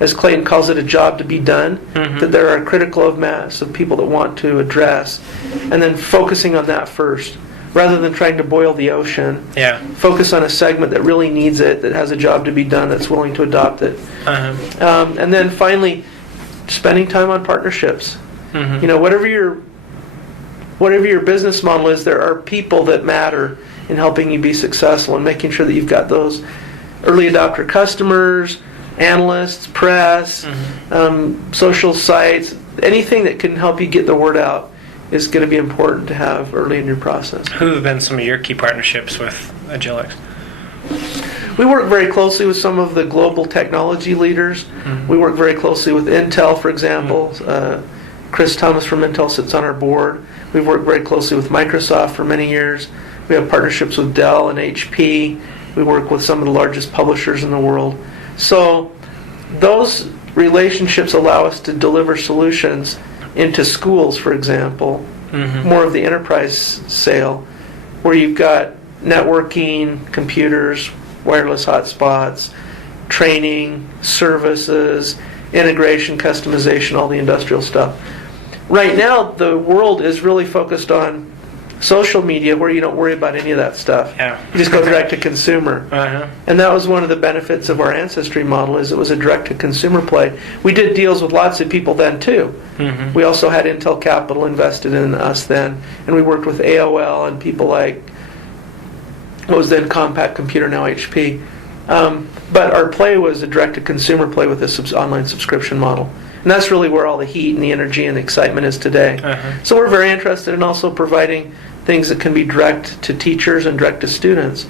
as Clayton calls it, a job to be done, that there are a critical mass of people that want to address, and then focusing on that first, rather than trying to boil the ocean. Focus on a segment that really needs it, that has a job to be done, that's willing to adopt it. And then finally, spending time on partnerships. Whatever your business model is, there are people that matter in helping you be successful and making sure that you've got those early adopter customers, analysts, press, social sites, anything that can help you get the word out is going to be important to have early in your process. Who have been some of your key partnerships with Agilix? We work very closely with some of the global technology leaders. We work very closely with Intel, for example. Chris Thomas from Intel sits on our board. We've worked very closely with Microsoft for many years. We have partnerships with Dell and HP. We work with some of the largest publishers in the world. So those relationships allow us to deliver solutions into schools, for example, more of the enterprise sale, where you've got networking, computers, wireless hotspots, training, services, integration, customization, all the industrial stuff. Right now, the world is really focused on social media, where you don't worry about any of that stuff. You just go direct to consumer. And that was one of the benefits of our Ancestry model, is it was a direct to consumer play. We did deals with lots of people then too. We also had Intel Capital invested in us then, and we worked with AOL and people like what was then Compaq Computer, now HP. But our play was a direct to consumer play with this online subscription model. And that's really where all the heat and the energy and the excitement is today. So we're very interested in also providing things that can be direct to teachers and direct to students.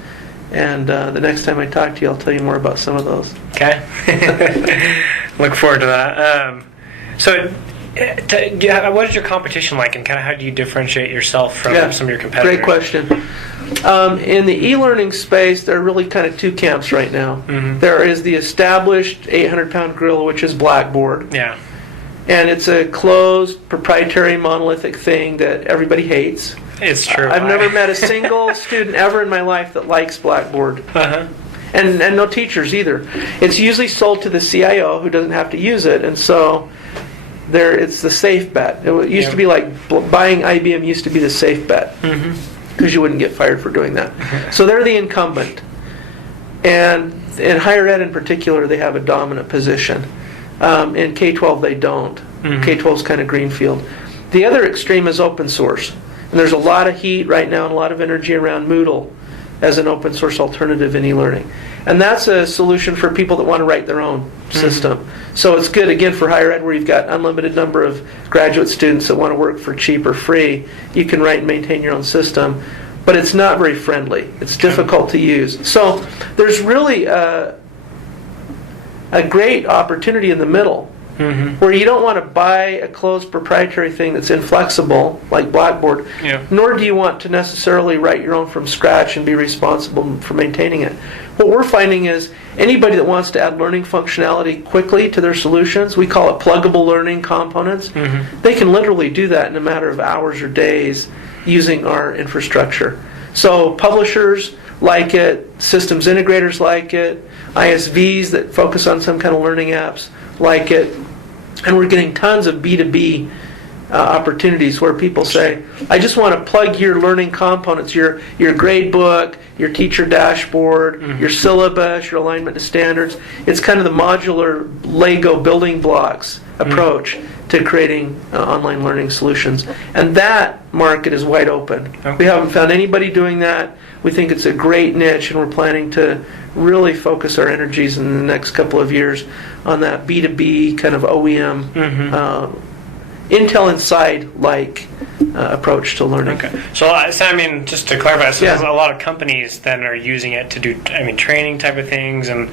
And the next time I talk to you, I'll tell you more about some of those. Okay. Look forward to that. What is your competition like, and kind of how do you differentiate yourself from some of your competitors? Great question. In the e-learning space, there are really kind of two camps right now. There is the established 800-pound gorilla, which is Blackboard. And it's a closed, proprietary, monolithic thing that everybody hates. It's true. I've never met a single student ever in my life that likes Blackboard. And no teachers either. It's usually sold to the CIO, who doesn't have to use it, and so it's the safe bet. It used to be like buying IBM used to be the safe bet, because you wouldn't get fired for doing that. So they're the incumbent. And in higher ed in particular, they have a dominant position. In K-12, they don't. K-12 is kind of greenfield. The other extreme is open source. And there's a lot of heat right now and a lot of energy around Moodle as an open source alternative in e-learning. And that's a solution for people that want to write their own system. So it's good, again, for higher ed, where you've got unlimited number of graduate students that want to work for cheap or free. You can write and maintain your own system. But it's not very friendly. It's difficult to use. So there's really a great opportunity in the middle, where you don't want to buy a closed proprietary thing that's inflexible, like Blackboard, nor do you want to necessarily write your own from scratch and be responsible for maintaining it. What we're finding is anybody that wants to add learning functionality quickly to their solutions, we call it pluggable learning components, they can literally do that in a matter of hours or days using our infrastructure. So publishers like it, systems integrators like it, ISVs that focus on some kind of learning apps like it, and we're getting tons of B2B opportunities where people say, I just want to plug your learning components, your grade book, your teacher dashboard, your syllabus, your alignment to standards. It's kind of the modular Lego building blocks approach to creating online learning solutions. And that market is wide open. We haven't found anybody doing that. We think it's a great niche, and we're planning to really focus our energies in the next couple of years on that B2B kind of OEM, Intel Inside-like approach to learning. So I mean, just to clarify, so there's a lot of companies then are using it to do, training type of things, and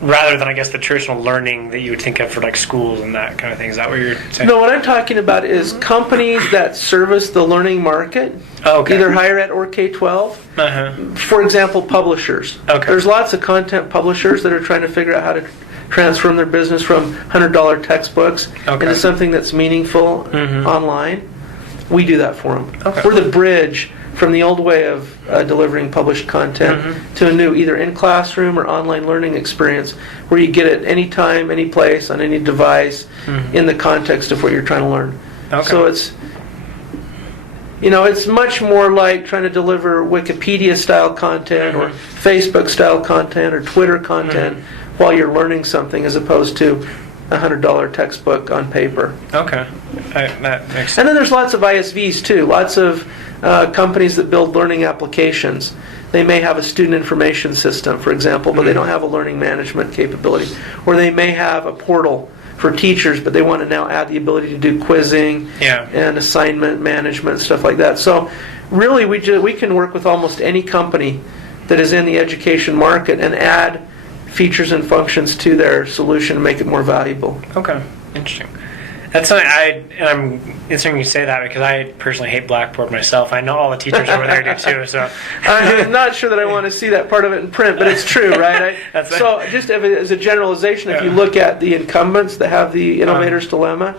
rather than, I guess, the traditional learning that you would think of for like schools and that kind of thing. Is that what you're saying? No, what I'm talking about is companies that service the learning market, either higher ed or K-12. For example, publishers. There's lots of content publishers that are trying to figure out how to transform their business from $100 textbooks into something that's meaningful online. We do that for them. We're the bridge from the old way of delivering published content to a new either in-classroom or online learning experience where you get it anytime, any place, on any device in the context of what you're trying to learn. Okay. So it's much more like trying to deliver Wikipedia-style content or Facebook-style content or Twitter content while you're learning something as opposed to a $100 textbook on paper. Okay. That makes sense. And then there's lots of ISVs too, lots of companies that build learning applications. They may have a student information system, for example, but they don't have a learning management capability. Or they may have a portal for teachers, but they want to now add the ability to do quizzing and assignment management, stuff like that. So really we can work with almost any company that is in the education market and add features and functions to their solution and make it more valuable. Okay, interesting. That's something I'm interesting you say that because I personally hate Blackboard myself. I know all the teachers over there do too. So I'm not sure that I want to see that part of it in print, but it's true, right? So just as a generalization, if you look at the incumbents that have the innovator's dilemma,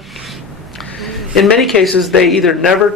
in many cases they either never